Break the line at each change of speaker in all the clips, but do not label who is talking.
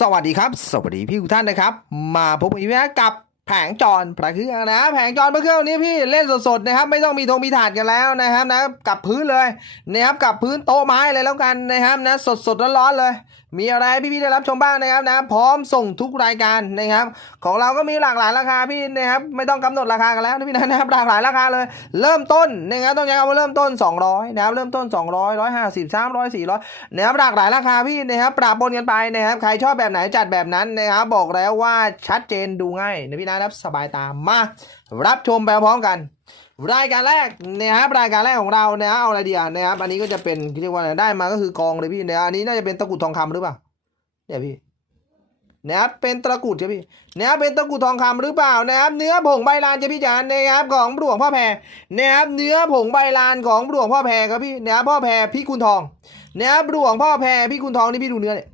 สวัสดีครับ สวัสดีพี่ทุกท่านนะครับ มาพบกับอีกแล้วกับแผงจรพระเครื่องนะ แผงจรพระเครื่องนี้พี่เล่นสดๆนะครับ ไม่ต้องมีธงมีถาดกันแล้วนะครับนะกับพื้นเลยนะครับกับพื้นโต๊ะไม้เลยแล้วกันนะครับนะสดๆร้อนๆเลยมีอะไรพี่ๆได้รับชมบ้างนะครับนะ พร้อมส่งทุกรายการนะครับ ของเราก็มีหลากหลายราคาพี่นะครับไม่ต้องกำหนดราคากันแล้วนะพี่นะนะครับหลากหลายราคาเลย เริ่มต้นนะครับต้องใช้คำว่าเริ่มต้น 200นะครับเริ่มต้น 200 150 300 400นะครับหลากหลายราคาพี่นะครับปรับปนกันไปนะครับใครชอบแบบไหนจัดแบบนั้นนะครับบอกแล้วว่าชัดเจนดูง่ายนะพี่นะครับสบายตามมารับชมไปพร้อมกัน รายการแรกนะครับรายการแรกของเรานะเอาอะไรดีอะนะครับอันนี้ก็จะเป็นเรียกว่าอะไรได้มาก็คือกองเลยพี่นะอันนี้น่าจะเป็นตะกุดทองคำหรือเปล่าเนี่ยพี่นะครับเป็นตะกุดใช่พี่นะครับเป็นตะกุดทองคำหรือเปล่านะครับเนื้อผงใบลานจะพี่จานนะครับของหลวงพ่อแพรนะครับเนื้อผงใบลานของหลวงพ่อแพรครับพี่นะครับพ่อแพรพี่คุณทองนะครับหลวงพ่อแพรพี่คุณทองนี่พี่ดูเนื้อเนี่ย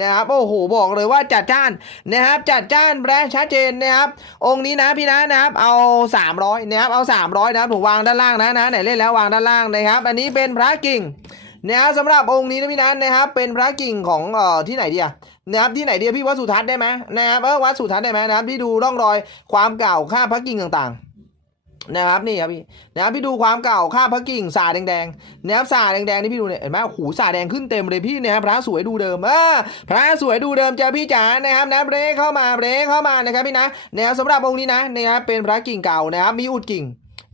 นะครับโอ้โหบอกเลยว่าจัดจ้านนะครับจัดจ้านแบรนด์ชัดเจนนะครับองค์นี้นะพี่นะนะครับเอา 300นะครับเอา 300นะครับผมวางด้านล่างนะนะไหนเล่นแล้ววางด้านล่างนะครับ อันนี้เป็นพระกิ่งนะครับสำหรับองค์นี้นะพี่นะนะครับเป็นพระกิ่งของเอ่อที่ไหนดีอะนะครับที่ไหนดีพี่วัดสุทัศน์ได้ไหมนะครับเออวัดสุทัศน์ได้ไหมนะครับพี่ดูร่องรอยความเก่าค่าพระกิ่งต่างๆ นะครับนี่ครับพี่นะครับพี่ดูความเก่าค่าพระกิ่งสาแดงๆนะครับสาแดงๆนี่พี่ดูเนี่ยเห็นไหมโอ้โหสาแดงขึ้นเต็มเลยพี่นะครับพระสวยดูเดิมเออพระสวยดูเดิมจ้าพี่จ๋านะครับนะเบรเข้ามาเบรกเข้ามานะครับพี่นะนะครับสำหรับองค์นี้นะนะครับเป็นพระกิ่งเก่านะครับมีอุดกิ่ง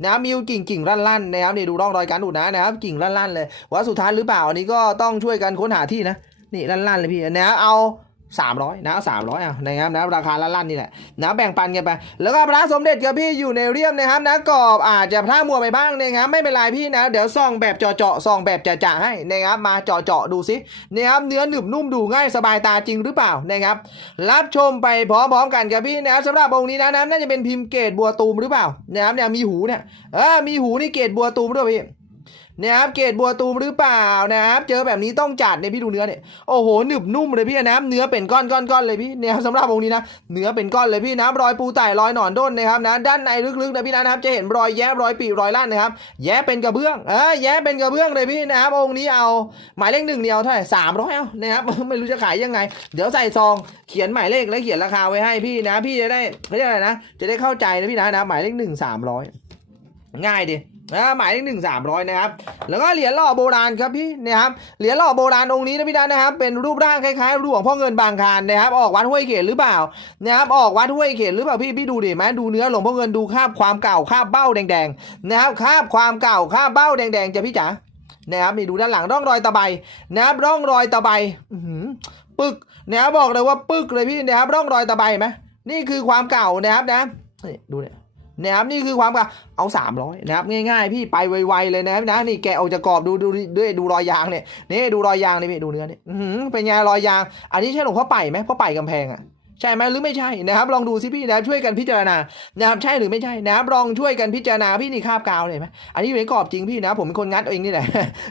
นะมีกิ่งกิ่งลั่นๆนะครับนี่ดูร่องรอยการอุดนะนะครับกิ่งลั่นๆเลยวัดสุดทัศน์หรือเปล่าอันนี้ก็ต้องช่วยกันค้นหาที่นะนี่ลั่นๆเลยพี่นะเอา 300นะสามร้อยอะนะครับนะราคาลั่นๆนี่แหละนะแบ่งปันกันไป แล้วก็พระสมเด็จกับพี่อยู่ในเรียมนะครับนะกรอบอาจจะพลาดมัวไปบ้างนะครับไม่เป็นไรพี่นะ เดี๋ยวส่องแบบเจาะๆส่องแบบจะๆให้นะครับมาเจาะๆดูสินะครับเนื้อหนึบนุ่มดูง่ายสบายตาจริงหรือเปล่านะครับรับชมไปพร้อมๆกันครับพี่นะครับสำหรับองค์นี้นะนะน่าจะเป็นพิมพ์เกตบัวตูมหรือเปล่านะครับเนี่ยมีหูเนี่ยเออมีหูนี่เกตบัวตูมด้วยพี่ นะครับเกตบัวตูมหรือเปล่านะครับเจอแบบนี้ต้องจัดเนี่ยพี่ดูเนื้อเนี่ยโอ้โหหนึบนุ่มเลยพี่นะครับเนื้อเป็นก้อนก้อนก้อนเลยพี่เนี่ยสำหรับองค์นี้นะเนื้อเป็นก้อนเลยพี่นะรอยปูไต่รอยหนอนด้นนะครับนะด้านในลึกๆนะพี่นะครับจะเห็นรอยแย้รอยปีรอยลั่นนะครับแย้เป็นกระเบื้องเออแย้เป็นกระเบื้องเลยพี่นะครับองค์นี้เอาหมายเลขหนึ่งเนี่ยเอาเท่าไหร่สามร้อยเอานะครับไม่รู้จะขายยังไง เดี๋ยวใส่ซองเขียนหมายเลขและเขียนราคาไว้ให้พี่นะ พี่จะได้เขาเรียกอะไรนะ จะได้เข้าใจนะพี่นะนะหมายเลขหนึ่งสามร้อยง่ายดิ นะหมายเลขหนึ่งสามร้อยนะครับ แล้วก็เหรียญหล่อโบราณครับพี่นะครับ เหรียญหล่อโบราณองค์นี้นะพี่นะนะครับ เป็นรูปร่างคล้ายๆหลวงพ่อเงินบางคานนะครับ ออกวัดห้วยเขตหรือเปล่า นะครับ ออกวัดห้วยเขตหรือเปล่าพี่ พี่ดูดิแม้ดูเนื้อหลวงพ่อเงินดูคาบความเก่าคาบเบ้าแดงๆนะครับ คาบความเก่าคาบเบ้าแดงๆจะพี่จ๋า นะครับนี่ดูด้านหลังร่องรอยตะไบนะครับร่องรอยตะไบปึกนะครับบอกเลยว่าปึกเลยพี่นะครับร่องรอยตะไบไหมนี่คือความเก่านะครับนะดูเนี่ย นะครับนี่คือความกับเอาสามร้อยนะครับง่ายๆ พี่ไปไวๆเลยนะครับนะนี่แกออกจากกรอบดูดูด้วยดูรอยยางเนี่ยนี่ดูรอยยางนี่พี่ดูเนื้อเนี่ยเป็นไงรอยยาง อันนี้ใช่หลวงพ่อไป่ไหมพ่อไป่กำแพงอะ ใช่ไหมหรือไม่ใช่นะครับ ลองดูสิพี่นะครับช่วยกันพิจารณานะครับใช่หรือไม่ใช่นะครับลองช่วยกันพิจารณาพี่นี่คาบกาวเลยไหมอันนี้อยู่ในกรอบจริงพี่นะผมเป็นคนงัดเองนี่แหละ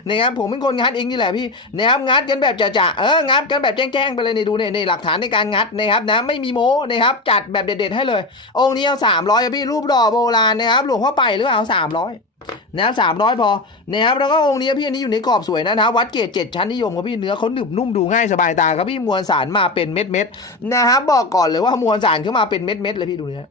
นะครับผมเป็นคนงัดเองนี่แหละพี่นะครับงัดกันแบบจะๆเอองัดกันแบบแจ้งๆไปเลยนี่ดูเนี่ยในหลักฐานในการงัดนะครับนะไม่มีโม้นะครับจัดแบบเด็ดๆให้เลย องค์นี้เอาสามร้อยพี่รูปดอกโบราณนะครับหลวงพ่อไปหรือเปล่าสามร้อย นะครับสามร้อยพอนะครับแล้วก็องค์นี้พี่อันนี้อยู่ในกรอบสวยนะนะวัดเกรดเจ็ดชั้นนิยมครับพี่เนื้อเขาหนึบนุ่มดูง่ายสบายตาครับพี่มวลสารมาเป็นเม็ดเม็ดนะครับบอกก่อนเลยว่ามวลสารเข้ามาเป็นเม็ดเม็ดเลยพี่ดูเนื้อ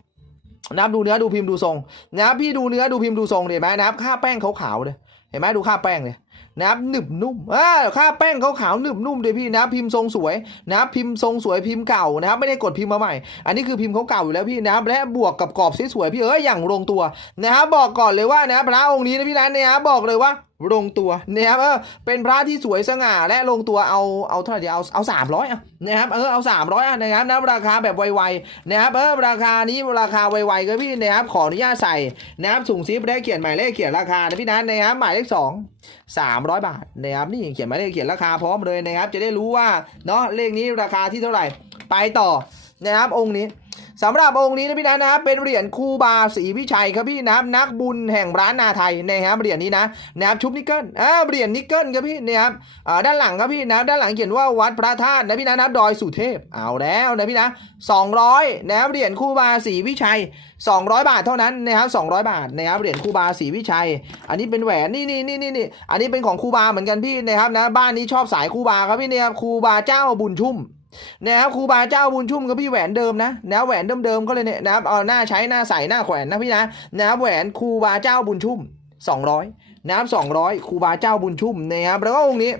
นะครับดูเนื้อดูพิมพ์ดูทรงนะครับพี่ดูเนื้อดูพิมพ์ดูทรงเห็นไหมนะครับค่าแป้งขาวๆเลยเห็นไหมดูค่าแป้งเลย นะครับหนึบนุ่มอ่าค่าแป้งขาวๆหนึบนุ่มเลยพี่นะพิมพ์ทรงสวยนะพิมพ์ทรงสวยพิมพ์เก่านะครับไม่ได้กดพิมพ์มาใหม่ อันนี้คือพิมพ์เขาเก่าอยู่แล้วพี่นะและบวกกับกรอบสวยๆพี่เอ้ยอย่างลงตัวนะครับบอกก่อนเลยว่านะพระองค์นี้นะพี่นะเนี่ยบอกเลยว่า ลงตัวนะครับเออเป็นพระที่สวยสง่าและลงตัวเอาเอาเท่าไหร่ดีเอาเอาสามร้อยอะนะครับเออเอาสามร้อยอะนะครับนะราคาแบบไวๆนะครับเออราคานี้ราคาไวๆก็พี่นะครับขออนุญาตใส่นะครับถุงซิปได้เขียนหมายเลขเขียนราคานะพี่นัทนะครับหมายเลขสอง300บาทนะครับนี่เขียนหมายเลขเขียนราคาพร้อมเลยนะครับ จะได้รู้ว่าเนาะเลขนี้ราคาที่เท่าไหร่ไปต่อนะครับองค์นี้ สำหรับองค์นี้นะพี่นะนะเป็นเหรียญคูบาศรีวิชัยครับพี่นะนักบุญแห่งร้านนาไทยนะครับเหรียญนี้นะนะครับชุบนิกเกิลอ่าเหรียญนิกเกิลครับพี่นะครับอ่าด้านหลังครับพี่นะด้านหลังเขียนว่าวัดพระธาตุนะพี่นะนะครับดอยสุเทพเอาแล้วนะพี่นะ200นะครับเหรียญคูบาศรีวิชัย 200 บาทเท่านั้นนะครับ200 บาทนะครับเหรียญคูบาศรีวิชัย อันนี้เป็นแหวนนี่นี่นี่นี่นี่อันนี้เป็นของคูบาเหมือนกันพี่นะครับนะบ้านนี้ชอบสายคูบาครับพี่เนี่ยครับคูบาเจ้าบุญชุ่ม นะครับครูบาเจ้าบุญชุ่มกับพี่แหวนเดิมนะนะแหวนเดิมๆก็เลยเนี่ยนะครับเอาหน้าใช้หน้าใส่หน้าแขวนนะพี่นะนะครับแหวนครูบาเจ้าบุญชุ่ม 200นะครับ200ครูบาเจ้าบุญชุ่มนะครับแล้วก็องค์นี้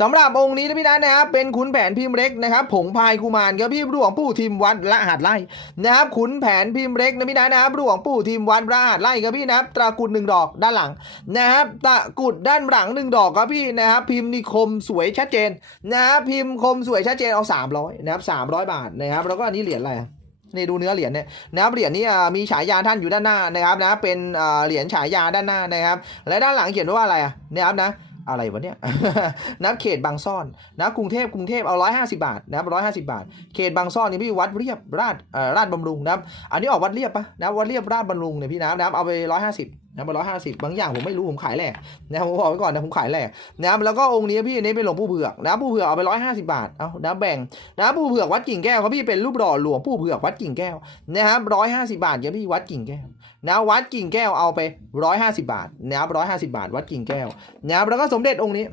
สำหรับองค์นี้นะพี่นะนะครับเป็นขุนแผนพิมพ์เล็กนะครับผงพายกุมารครับพี่หลวงปู่ทิมวัดละหัดไล่นะครับขุนแผนพิมพ์เล็กนะพี่นะนะครับหลวงปู่ทิมวัดละหัดไล่ครับพี่นะครับตรากุลหนึ่งดอกด้านหลังนะครับตะกุดด้านหลังหนึ่งดอกครับพี่นะครับพิมพ์นิคมสวยชัดเจนนะครับพิมพ์คมสวยชัดเจนเอา300นะครับ300บาทนะครับแล้วก็อันนี้เหรียญอะไรนี่ดูเนื้อเหรียญเนี่ยนะครับเหรียญนี้มีฉายาท่านอยู่ด้านหน้านะครับนะเป็นเหรียญฉายาด้านหน้านะครับ และด้านหลังเขียนว่าอะไรนะครับนะ อะไรวะเนี่ย นับเขตบางซ่อนนะกรุงเทพกรุงเทพเอา150บาทนะครับ150บาท เขตบางซ่อนนี่พี่วัดเรียบราชเอ่อราชบำรุงนะครับอันนี้ออกวัดเรียบปะนะวัดเรียบราชบำรุงเนี่ยพี่นะนะครับเอาไป150นะไปร้อยห้าสิบบางอย่างผมไม่รู้ผมขายแหลกนะครับผมบอกไว้ก่อนนะผมขายแหลกนะครับแล้วก็องค์นี้พี่นนี้เป็นหลวงปู่เผือกนะปู่เผือกเอาไปร้อยห้าสิบาทเอานะแบ่งนะปู่เผือกวัดกิ่งแก้วครับพี่เป็นรูปหล่อหลวงปู่เผือกวัดกิ่งแก้วนะครับร้อยห้าสิบบาทครับพี่วัดกิ่งแก้ว นะวัดกิ่งแก้วเอาไปร้อยห้าสิบาทนะครับร้อยห้าสิบาท วัดกิ่งแก้วนะครับแล้วก็สมเด็จองค์นี้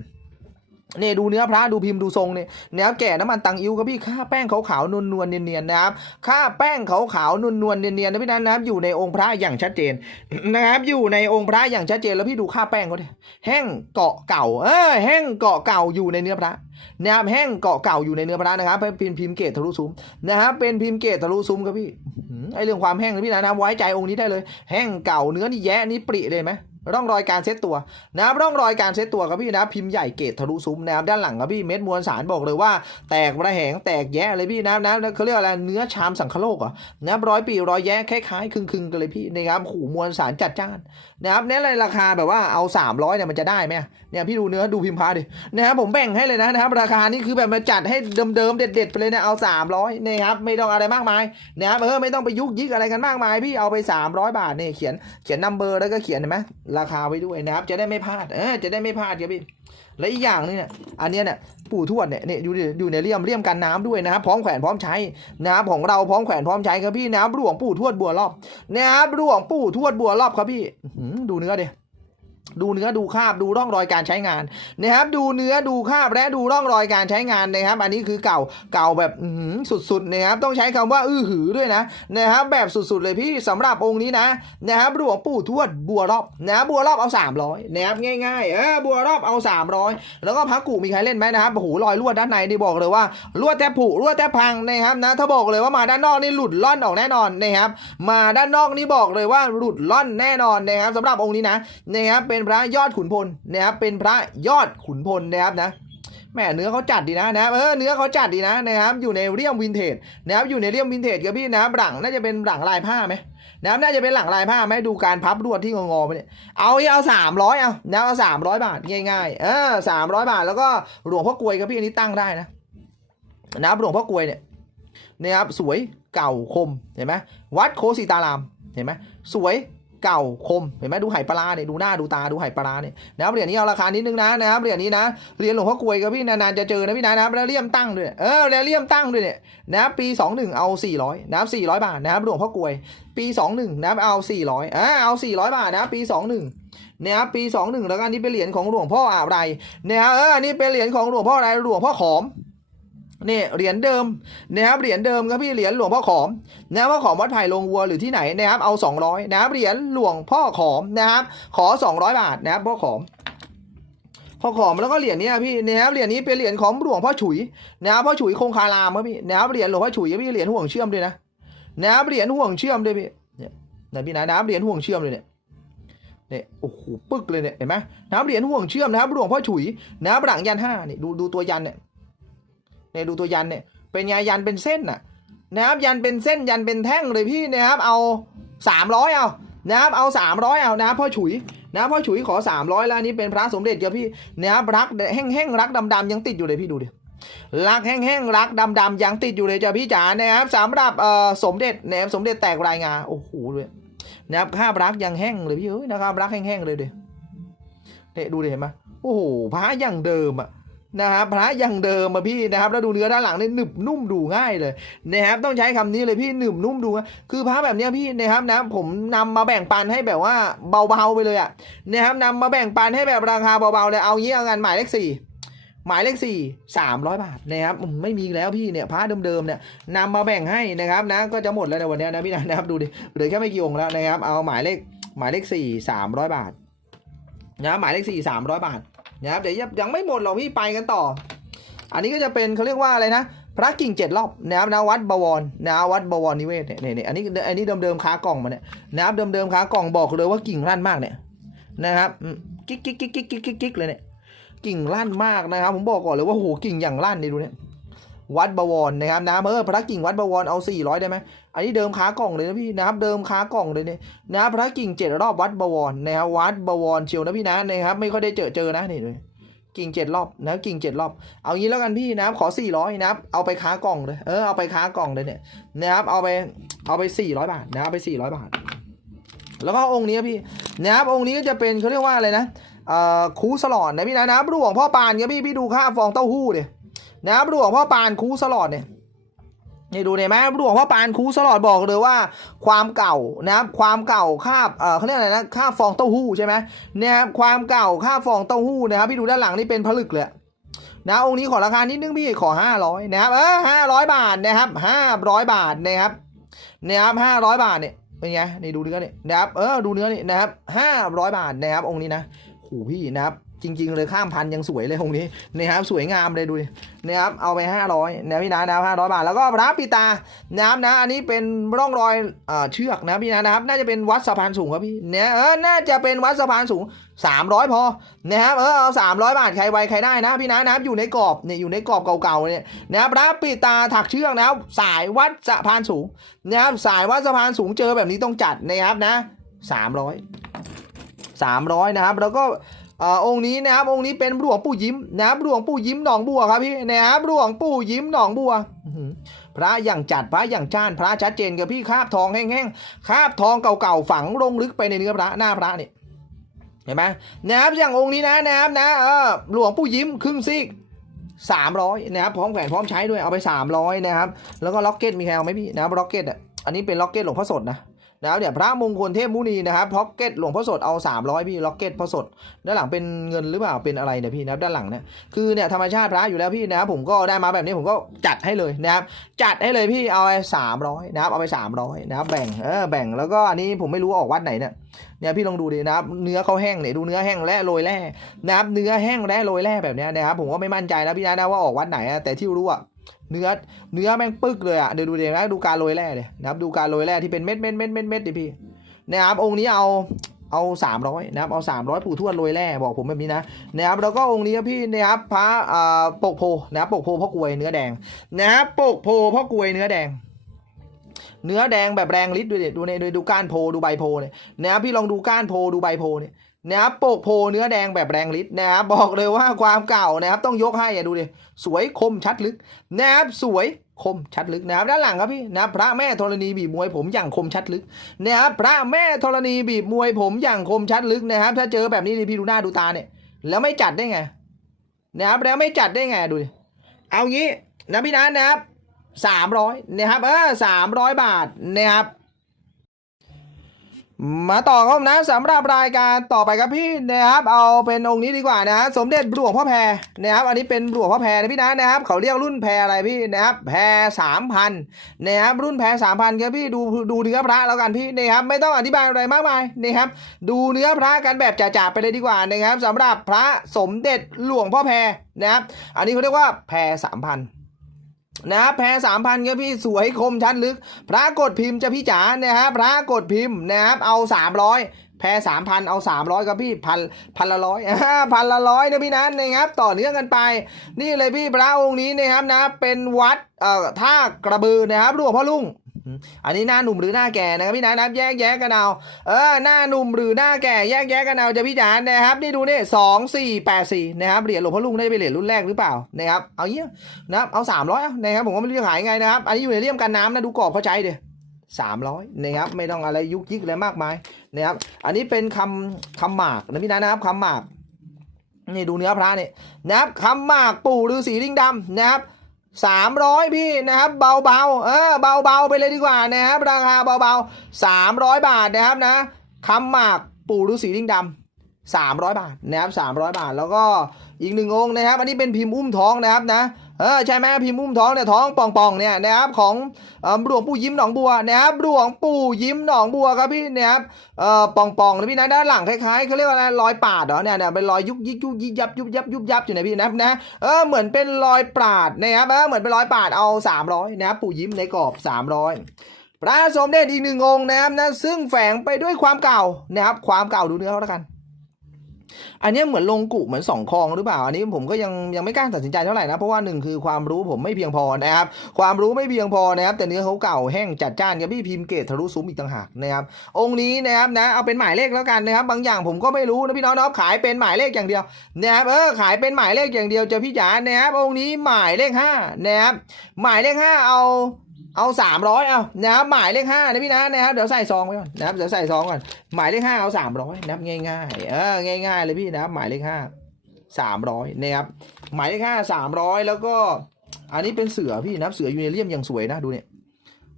เนี่ยดูเนื้อพระดูพิมพ์ดูทรงเนี่ยนะครับแก่น้ำมันตังอิ้วครับพี่ค่าแป้งขาวๆนวลๆเนียนๆนะครับค่าแป้งขาวๆนวลๆเนียนๆนะพี่นันนะครับอยู่ในองค์พระอย่างชัดเจนนะครับอยู่ในองค์พระอย่างชัดเจนแล้วพี่ดูค่าแป้งเขาดิแห้งเกาะเก่าเออแห้งเกาะเก่าอยู่ในเนื้อพระนะครับแห้งเกาะเก่าอยู่ในเนื้อพระนะครับเป็นพิมพ์เกตทะลุซุ้มนะครับเป็นพิมพ์เกตทะลุซุ้มครับพี่ไอเรื่องความแห้งนะพี่นะนะไว้ใจองค์นี้ได้เลย แห้งเก่าเนื้อนี่แย่นี่ปริเลยไหม ร่องรอยการเซตตัวนะครับร่องรอยการเซตตัวครับพี่นะพิมพ์ใหญ่เกตทะลุซุ้มนะครับด้านหลังครับพี่เม็ดมวลสารบอกเลยว่า แตกระแหงแตกแยะเลยพี่นะนะเขาเรียกอะไรเนื้อชามสังคโลกอะนะครับร้อยปีร้อยแยะคล้ายๆคลึงๆกันเลยพี่นะครับขู่มวลสารจัดจ้านนะครับเนี่ยในราคาแบบว่าเอา 300เนี่ยมันจะได้ไหมเนี่ยพี่ดูเนื้อดูพิมพ์พาดินะครับผมแบ่งให้เลยนะนะครับราคานี่คือแบบมาจัดให้เดิมๆเด็ดๆไปเลยนะเอา 300นะครับไม่ต้องอะไรมากมายนะครับเออไม่ต้องไปยุกยิกอะไรกันมากมาย พี่เอาไป 300 บาทเนี่ยเขียนเขียนนัมเบอร์แล้วก็เขียนเห็นไหมราคาไว้ด้วยนะครับ จะได้ไม่พลาดเออจะได้ไม่พลาดครับพี่และอีกอย่างนึงเนี่ยอันนี้เนี่ยปู่ทวดเนี่ยเนี่ยอยู่อยู่ในเลี่ยมเลี่ยมกันน้ำด้วยนะครับพร้อมแขวนพร้อมใช้นะครับของเราพร้อมแขวนพร้อมใช้ครับพี่นะครับหลวงปู่ทวดบัวรอบนะครับหลวงปู่ทวดบัวรอบครับพี่ดูเนื้อเดีย ดูเนื้อดูคาบดูร่องรอยการใช้งานนะครับดูเนื้อดูคาบและดูร่องรอยการใช้งานนะครับ อันนี้คือเก่าเก่าแบบสุดๆนะครับต้องใช้คำว่าอื้อหือด้วยนะนะครับแบบสุดๆเลยพี่สำหรับองค์นี้นะนะครับหลวงปู่ทวดบัวรอบนะบัวรอบเอา 300นะครับง่ายๆเออบัวรอบเอา 300 แล้วก็พักกูมีใครเล่นไหมนะครับโอ้โหรอยลวดด้านในนี่บอกเลยว่าลวดแทบผุลวดแทบพังนะครับนะถ้าบอกเลยว่ามาด้านนอกนี่หลุดล่อนออกแน่นอนนะครับมาด้านนอกนี่บอกเลยว่าหลุดล่อนแน่นอนนะครับสำหรับองค์นี้นะนะครับเป็นพระยอดขุนพลนะครับเป็นพระยอดขุนพลนะครับนะแหม่เนื้อเขาจัดดีนะนะครับเออเนื้อเขาจัดดีนะนะครับอยู่ในเรียมวินเทจนะครับอยู่ในเรียมวินเทจกับพี่นะครับหลังน่าจะเป็นหลังลายผ้าไหมนะครับน่าจะเป็นหลังลายผ้าไหมดูการพับรวดที่งอๆไปเนี่ยเอาเอาสามร้อยเอานะเอาสามร้อยบาทง่ายๆเออสามร้อยบาทแล้วก็หลวงพ่อกลวยครับพี่อันนี้ตั้งได้นะนะครับหลวงพ่อกลวยเนี่ยนะครับสวยเก่าคมเห็นไหมวัดโคสิตารามเห็นไหมสวย เก่าคมเห็นไหมดูไหปลาเนี่ยดูหน้าดูตาดูไหปลาเนี่ยนะครับเหรียญนี้เอาราคานิดนึงนะนะครับเหรียญนี้นะเหรียญหลวงพ่อกลวยกับพี่นานๆจะเจอนะพี่นะนะครับแล้วเลี่ยมตั้งด้วยเออแล้วเลี่ยมตั้งด้วยเนี่ยนะครับปี 21 เอา 400นะครับ400 บาทนะครับหลวงพ่อกลวย ปี 21นะครับเอา 400อ่าเอา 400 บาทนะปี 21นะครับปี 21 แล้วก็อันนี้เป็นเหรียญของหลวงพ่ออะไรนะครับเอออันนี้เป็นเหรียญของหลวงพ่ออะไรหลวงพ่อขอม นี่เหรียญเดิมนะครับเหรียญเดิมครับพี่เหรียญหลวงพ่อขอมนะครับพ่อขอมวัดไผ่ลงวัวหรือที่ไหนนะครับเอา 200นะครับเหรียญหลวงพ่อขอมนะครับขอ 200 บาทนะครับพ่อขอมพ่อขอมแล้วก็เหรียญนี้พี่นะครับเหรียญนี้เป็นเหรียญของหลวงพ่อฉุยนะครับพ่อฉุยคงคารามครับพี่นะครับเหรียญหลวงพ่อฉุยครับพี่เหรียญห่วงเชื่อมด้วยนะนะครับเหรียญห่วงเชื่อมด้วยพี่เนี่ยนะพี่นะนะครับเหรียญห่วงเชื่อมเลยเนี่ยเนี่ยโอ้โหปึ๊กเลยเนี่ยเห็นไหมนะครับเหรียญห่วงเชื่อมนะครับหลวงพ่อฉุยนะครับหลังยันห้านี่ดูดูตัวยันเนี่ย เนี่ยดูตัวยันเนี่ยเป็นไงยันเป็นเส้นน่ะนะครับยันเป็นเส้นยันเป็นแท่งเลยพี่นะครับเอาสามร้อยเอานะครับเอาสามร้อยเอานะครับพ่อฉุยนะครับพ่อฉุยขอสามร้อยแล้วนี้เป็นพระสมเด็จครับพี่นะครับรักแห้งแห้งๆรักดำๆยังติดอยู่เลยพี่ดูดิรักแห้งแห้งๆรักดำๆยังติดอยู่เลยจ้ะพี่จ๋านะครับสำหรับเอ่อสมเด็จนะครับสมเด็จแตกรายงาโอ้โหเลยนะครับข้าบรักยังแห้งเลยพี่เอ้ยนะครับรักแห้งๆเลยเดิเนี่ยดูดิเห็นไหมโอ้โหพระอย่างเดิมอะ นะครับพระอย่างเดิมมาพี่นะครับแล้วดูเนื้อด้านหลังเนี่ยหนึบนุ่มดูง่ายเลยนะครับต้องใช้คำนี้เลยพี่หนึบนุ่มดูคือพระแบบนี้พี่นะครับนะผมนำมาแบ่งปันให้แบบว่าเบาๆไปเลยอะนะครับนำมาแบ่งปันให้แบบราคาเบาๆเลยเอางี้เอางานหมายเลขสี่หมายเลขสี่สามร้อยบาทนะครับไม่มีแล้วพี่เนี่ยพระเดิมๆเนี่ยนำมาแบ่งให้นะครับนะก็จะหมดแล้วในวันนี้นะพี่นะนะครับดูดิเหลือแค่ไม่กี่องค์แล้วนะครับเอาหมายเลขหมายเลขสี่สามร้อยบาทนะหมายเลขสี่สามร้อยบาท นะครับเดี๋ยวยังไม่หมดหรอกพี่ไปกันต่อ อันนี้ก็จะเป็นเขาเรียกว่าอะไรนะ พระกิ่งเจ็ดรอบนะครับนะวัดบวรนะวัดบวรนิเวศเนี่ยเนี่ยอันนี้อันนี้เดิมๆค้ากล่องมาเนี่ยนะครับเดิมๆค้ากล่องบอกเลยว่ากิ่งลั่นมากเนี่ยนะครับกิ๊กกิ๊กกิ๊กกิ๊กกิ๊กกิ๊กกิ๊กเลยเนี่ยกิ่งลั่นมากนะครับ ผมบอกก่อนเลยว่าโหกิ่งอย่างลั่นนี่ดูเนี่ย วัดบวรนะครับนะเออพระกิ่งวัดบวรเอา 400 ได้ไหมอันนี้เดิมค้ากล่องเลยนะพี่นะครับเดิมค้ากล่องเลยเนี่ยนะพระกิ่งเจ็ดรอบวัดบวรนะครับวัดบวรเชียวนะพี่นะนะครับไม่ค่อยได้เจอเจอนะนี่เลยกิ่งเจ็ดรอบนะกิ่งเจ็ดรอบ เอางี้แล้วกันพี่นะครับขอ 400นะครับเอาไปค้ากล่องเลยเออเอาไปค้ากล่องเลยเนี่ยนะครับเอาไปเอาไป 400 บาทนะครับไป 400 บาท แล้วก็องค์นี้พี่นะครับองค์นี้ก็จะเป็นเขาเรียกว่าอะไรนะเอ่อคูสลอดนะพี่นะนะครับหลวงพ่อปานเนี่ยพี่พี่ดูค่าฟองเต้าหู้เนี่ย นะครับหลวงพ่อปานคูสลอดเนี่ยนี่ดูเนี่ยไหมหลวงพ่อปานคูสลอดบอกเลยว่า ความเก่านะครับความเก่าค่าเอ่อเขาเรียกอะไรนะค่าฟองเต้าหู้ใช่ไหมเนี่ยครับความเก่าค่าฟองเต้าหู้นะครับพี่ดูด้านหลังนี่เป็นผลึกเลยนะองค์นี้ขอราคานิดนึงพี่ขอห้าร้อยนะครับเออห้าร้อยบาทนะครับห้าร้อยบาทนะครับนะครับห้าร้อยบาทเนี่ยเป็นไงนี่ดูเนื้อเนี่ยนะครับเออดูเนื้อนี่นะครับห้าร้อยบาทนะครับองค์นี้นะโหพี่นะครับ จริง ๆ เลยข้ามพันยังสวยเลยองนี้นะครับสวยงามเลยดูดินะครับเอาไปห้าร้อยนะพี่นะนะห้าร้อยบาท แล้วก็พระปิตานะครับนะอันนี้เป็นร่องรอยเอ่อเชือกนะพี่นะนะครับ น่าจะเป็นวัดสะพานสูงครับพี่เนี่ยเออน่าจะเป็นวัดสะพานสูงสามร้อยพอนะครับเออเอาสามร้อยบาทใครไวใครได้นะพี่นะนะครับอยู่ในกรอบเนี่ยอยู่ในกรอบเก่าๆเนี่ยนะครับรับปีตาถักเชือกนะครับสายวัดสะพานสูงนะครับสายวัดสะพานสูงเจอแบบนี้ต้องจัดนะครับนะสามร้อยสามร้อยนะครับแล้วก็ อ่อองค์นี้นะครับองค์นี้เป็นหลวงปู่ยิ้มนะครับหลวงปู่ยิ้มหนองบัวครับพี่นะครับหลวงปู่ยิ้มหนองบัวพระอย่างจัดพระอย่างจ้านพระชัดเจนกับพี่คาบทองแห้งๆคาบทองเก่าๆฝังลงลึกไปในเนื้อพระหน้าพระเนี่ยเห็นไหมนะครับอย่างองค์นี้นะนะครับนะเออหลวงปู่ยิ้มครึ่งซีกสามร้อยนะครับพร้อมแขวนพร้อมใช้ด้วยเอาไปสามร้อยนะครับแล้วก็ล็อกเก็ตมีใครเอาไหมพี่นะครับล็อกเก็ตอะอันนี้เป็นล็อกเก็ตหลวงพ่อสดนะ นะครับเนี่ยพระมงคลเทพมุนีนะครับล็อกเก็ตหลวงพ่อสดเอาสามร้อยพี่ล็อกเก็ตพ่อสด ด้านหลังเป็นเงินหรือเปล่าเป็นอะไรเนี่ยพี่นะครับด้านหลังเนี่ยคือเนี่ยธรรมชาติพระอยู่แล้วพี่นะครับผมก็ได้มาแบบนี้ผมก็จัดให้เลยนะครับจัดให้เลยพี่เอาไปสามร้อยนะครับเอาไปสามร้อยนะครับแบ่งเออแบ่งแล้วก็อันนี้ผมไม่รู้ออกวัดไหนเนี่ยเนี่ยพี่ลองดูดินะครับเนื้อเขาแห้งเนี่ยดูเนื้อแห้งและโรยแร่นะครับเนื้อแห้งและโรยแร่แบบเนี้ยนะครับผมก็ไม่มั่นใจนะพี่นะนะว่าออกวัดไหนแต่ที่รู้อะ เนื้อเนื้อแม่งปึกเลยอะเดี๋ยวดูเดี๋ยวนะดูการโรยแร่เลยนะครับดูการโรยแร่ที่เป็นเม็ดเม็ดเม็ดเม็ดเม็ดดิพี่นะครับองค์นี้เอาเอาสามร้อยนะครับเอาสามร้อยปู่ทวดโรยแร่บอกผมแบบนี้นะนะครับแล้วก็องค์นี้พี่นะครับพระอ่าปกโพนะครับปกโพพ่อกลวยเนื้อแดงนะครับปกโพพ่อกลวยเนื้อแดงเนื้อแดงแบบแรงฤทธิ์ด้วยเนี่ยดูในดูดูก้านโพดูใบโพเนี่ยนะครับพี่ลองดูก้านโพดูใบโพเนี่ย นะครับโปกโพเนื้อแดงแบบแรงฤทธิ์นะครับบอกเลยว่าความเก่านะครับต้องยกให้อะดูดิสวยคมชัดลึกนะครับสวยคมชัดลึกนะครับด้านหลังครับพี่นะครับพระแม่ธรณีบีบมวยผมอย่างคมชัดลึกนะครับพระแม่ธรณีบีบมวยผมอย่างคมชัดลึกนะครับ ถ้าเจอแบบนี้นี่พี่ดูหน้าดูตาเนี่ย แล้วไม่จัดได้ไงนะครับแล้วไม่จัดได้ไงดูดิเอางี้นะพี่นัทนะครับสามร้อยนะครับเออสามร้อยบาทนะครับ มาต่อครับนะสำหรับรายการต่อไปครับพี่นะครับ เอาเป็นองค์นี้ดีกว่านะฮะสมเด็จหลวงพ่อแพรนะครับ อันนี้เป็นหลวงพ่อแพรนะพี่นะนะครับ เขาเรียกรุ่นแพรอะไรพี่นะครับ แพรสามพันนะครับรุ่นแพรสามพันครับพี่ดูดูเนื้อพระแล้วกันพี่นะครับ ไม่ต้องอธิบายอะไรมากมายนะครับ ดูเนื้อพระกันแบบจ่าๆไปเลยดีกว่านะครับสำหรับพระสมเด็จหลวงพ่อแพรนะครับ อันนี้เขาเรียกว่าแพรสามพัน นะครับแพ้สามพันครับพี่สวยคมชัดลึก พระกดพิมพ์จะพี่จ๋านะครับพระกดพิมพ์นะครับเอาสามร้อยแพ้สามพันเอาสามร้อยครับพี่พันพันละร้อยพันละร้อยนะพี่นั้นนะครับต่อเนื่องกันไป นี่เลยพี่พระองค์นี้นะครับนะเป็นวัดเอ่อท่ากระบือนะครับหลวงพ่อลุง อันนี้หน้าหนุ่มหรือหน้าแก่นะครับพี่นะนะครับแยกแยะกันเอาเออหน้าหนุ่มหรือหน้าแก่แยกแยะกันเอาจะพี่จ๋านะครับนี่ดูนี่สองสี่แปดสี่นะครับเหรียญหลวงพ่อลุงได้เป็นเหรียญรุ่นแรกหรือเปล่านะครับเอาเงี้ยนะครับเอาสามร้อยนะครับผมก็ไม่รู้จะขายไงนะครับอันนี้อยู่ในเลี่ยมกันน้ำนะดูกรอบเข้าใจเดียสามร้อยนะครับไม่ต้องอะไรยุกยิกอะไรมากมายนะครับอันนี้เป็นคำคำหมากนะพี่นะนะครับคำหมากนี่ดูเนื้อพระเนี่ยนะครับคำหมากปู่ฤาษีลิงดำนะครับ สามร้อยพี่นะครับเบาๆเออเบาๆไปเลยดีกว่านะครับราคาเบาๆสามร้อยบาทนะครับนะคำหมากปู่ฤาษีลิงดำ 300 บาทนะครับ300 บาท แล้วก็อีกหนึ่งองค์นะครับ อันนี้เป็นพิมพ์อุ้มท้องนะครับนะเออใช่ไหมพิมพ์อุ้มท้องเนี่ยท้องป่องๆเนี่ยนะครับของหลวงปู่ยิ้มหนองบัวนะครับหลวงปู่ยิ้มหนองบัวครับพี่นะครับเอ่อป่องๆนะพี่นะด้านหลังคล้ายๆเขาเรียกว่าอะไรรอยปาดเหรอเนี่ยเนี่ยเป็นรอยยุกยิกยุกยิกยับยุบยับยุบยับอยู่นะพี่นะนะเออเหมือนเป็นรอยปาดนะครับเออเหมือนเป็นรอยปาดเอา 300 นะครับปู่ยิ้มในกรอบ 300พระสมเด็จอีกหนึ่งองค์นะครับนะซึ่งแฝงไปด้วยความเก่านะครับความเก่าดูเนื้อเขาแล้วกัน อันนี้เหมือนลงกุเหมือนสองคลองหรือเปล่า อันนี้ผมก็ยังยังไม่กล้าตัดสินใจเท่าไหร่นะ เพราะว่าหนึ่งคือความรู้ผมไม่เพียงพอนะครับ ความรู้ไม่เพียงพอนะครับ แต่เนื้อเขาเก่าแห้งจัดจ้านกับพี่พิมพ์เกตทะลุซุ้มอีกต่างหากนะครับ องค์นี้นะครับนะเอาเป็นหมายเลขแล้วกันนะครับ บางอย่างผมก็ไม่รู้นะพี่น้องเนาะขายเป็นหมายเลขอย่างเดียวนะครับเออขายเป็นหมายเลขอย่างเดียวเจะพี่จ๋านะครับองค์นี้หมายเลขห้านะครับหมายเลขห้าเอา เอาสามร้อยเอานะครับหมายเลขห้านะพี่นะนะครับเดี๋ยวใส่ซองไว้ก่อนนะครับเดี๋ยวใส่ซองก่อนหมายเลขห้าเอาสามร้อยนะครับง่ายๆเออง่าย ๆ เลยพี่นะครับหมายเลขห้าสามร้อยนะครับหมายเลขห้าสามร้อยแล้วก็ อันนี้เป็นเสือพี่นะครับเสือยูเนเลียมอย่างสวยนะดูเนี่ย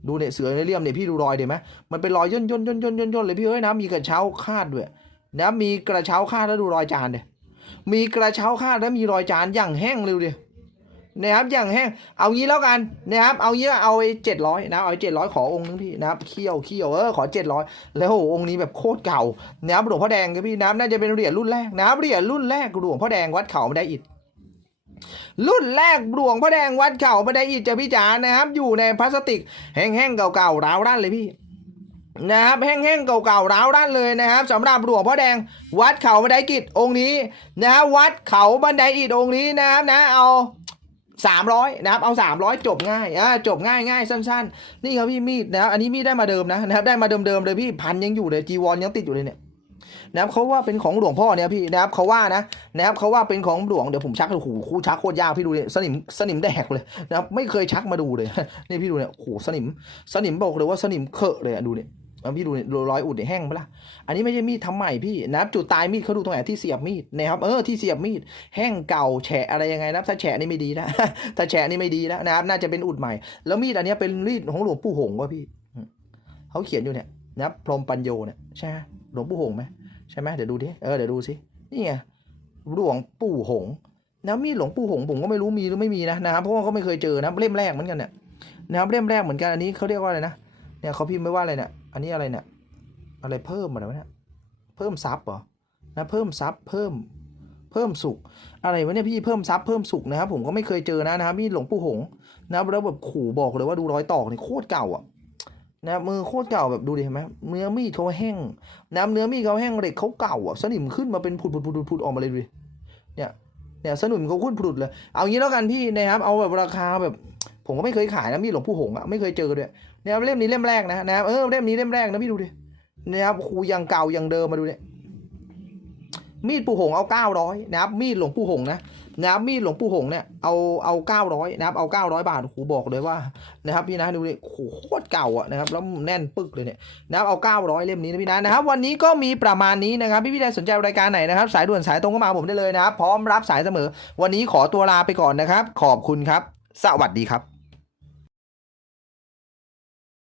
ดูเนี่ยเสือยูเนเลียมเนี่ยพี่ดูรอยเดี๋ยวไหมมันเป็นรอยย่นย่นย่นย่นย่นย่นเลยพี่เอ้ยนะมีกระเช้าคาดด้วยนะมีกระเช้าคาดแล้วดูรอยจานเดี๋ยมีกระเช้าคาดแล้วมีรอยจานอย่างแห้งเร็วเดียว นะครับอย่างแห้งเอางี้แล้วกันนะครับเอางี้เอาไปเจ็ดร้อยนะเอาเจ็ดร้อยขอองค์นึงพี่นะครับเขี้ยวเขี้ยวเออขอเจ็ดร้อยแล้วโอ้โหองค์นี้แบบโคตรเก่านะครับหลวงพ่อแดงครับพี่นะครับน่าจะเป็นเหรียญรุ่นแรกนะครับเหรียญรุ่นแรกหลวงพ่อแดงวัดเขาไม่ได้อิฐรุ่นแรกหลวงพ่อแดงวัดเขาไม่ได้อิฐจะพี่จ๋านะครับ อยู่ในพลาสติกแห้งๆเก่าๆร้าวรั่นเลยพี่นะครับแห้งๆเก่าๆร้าวด้านเลยนะครับสำหรับหลวงพ่อแดงวัดเขาบันไดกิจองค์นี้นะวัดเขาบันไดอิฐองค์นี้นะครับนะเอา สามร้อยนะครับเอาสามร้อยจบง่ายอ่าจบง่ายง่ายสั้นๆ นี่ครับพี่มีดนะครับอันนี้มีดได้มาเดิมนะนะครับได้มาเดิมๆเลยพี่พันยังอยู่เลยจีวรยังติดอยู่เลยเนี่ยนะครับเขาว่าเป็นของหลวงพ่อเนี่ยพี่นะครับเขาว่านะนะครับเขาว่าเป็นของหลวงเดี๋ยวผมชักโอ้โหคู่ชักโคตรยากพี่ดูเนี่ยสนิมสนิมแดกเลยนะครับไม่เคยชักมาดูเลยนี่พี่ดูเนี่ยโอ้โหสนิมสนิมบอกเลยว่าสนิมเคอะเลยอะดูเนี่ย เอาพี่ดูเนี่ยรอยอุดเนี่ยแห้งปะล่ะ อันนี้ไม่ใช่มีดทำใหม่พี่นะครับจุดตายมีดเขาดูตรงไหนที่เสียบมีดนะครับเออที่เสียบมีดแห้งเก่าแฉะอะไรยังไงนะครับถ้าแฉะนี่ไม่ดีนะถ้าแฉะนี่ไม่ดีนะนะครับน่าจะเป็นอุดใหม่ แล้วมีดอันนี้เป็นมีดของหลวงปู่หงวะพี่เขาเขียนอยู่เนี่ยนะครับพรหมปัญโยเนี่ยใช่ไหมหลวงปู่หงไหมใช่ไหมเดี๋ยวดูดิเออเดี๋ยวดูสินี่ไงหลวงปู่หงนะมีดหลวงปู่หงผมก็ไม่รู้มีหรือไม่มีนะนะครับเพราะว่าเขาไม่เคยเจอนะเล่มแรกเหมือนกันเนี่ยนะครับเล่มแรกเหมือนกันอันนี้เขาเรียกว่าอะไรนะเนี่ยเขาพิมพ์ไว้ว่าอะไรเนี่ย อันนี้อะไรเนี่ย อะไรเพิ่มอะไรวะเนี่ย เพิ่มซับเหรอ นะ เพิ่มซับเพิ่ม เพิ่มสุก อะไรวะเนี่ยพี่เพิ่มซับเพิ่มสุกนะครับ ผมก็ไม่เคยเจอนะนะครับมีดหลวงปู่หงนะครับแล้วแบบขู่บอกเลยว่าดูรอยตอกนี่โคตรเก่าอะนะมือโคตรเก่าแบบดูดิเห็นไหมเนื้อมีดเขาแห้งน้ำเนื้อมีดเขาแห้งเหล็กเขาเก่าอะสนิมขึ้นมาเป็นผุดผุดผุดผุดออกมาเลยดูดิเนี่ยเนี่ยสนิมเขาขึ้นผุดเลย เอางี้แล้วกันพี่นะครับเอาแบบราคาแบบ ผมก็ไม่เคยขายนะมีดหลวงปู่หงอะไม่เคยเจอด้วยนะครับเล่มนี้เล่มแรกนะนะครับเออเล่มนี้เล่มแรกนะพี่ดูดินะครับครูยังเก่ายังเดิมมาดูเนี่ยมีดปู่หงเอาเก้าร้อยนะครับมีดหลวงปู่หงนะนะครับมีดหลวงปู่หงเนี่ยเอาเอาเก้าร้อยนะครับเอาเก้าร้อยบาทครูบอกเลยว่านะครับพี่นะดูเนี่ยโหโคตรเก่าอะนะครับแล้วแน่นปึกเลยเนี่ยนะครับเอาเก้าร้อยเล่มนี้นะพี่นะนะครับวันนี้ก็มีประมาณนี้นะครับพี่พี่ใดสนใจรายการไหนนะครับสายด่วนสายตรงก็มาผมได้เลยนะครับพร้อมรับสายเสมอ วันนี้ขอตัวลาไปก่อนนะครับ ขอบคุณครับ สวัสดีครับ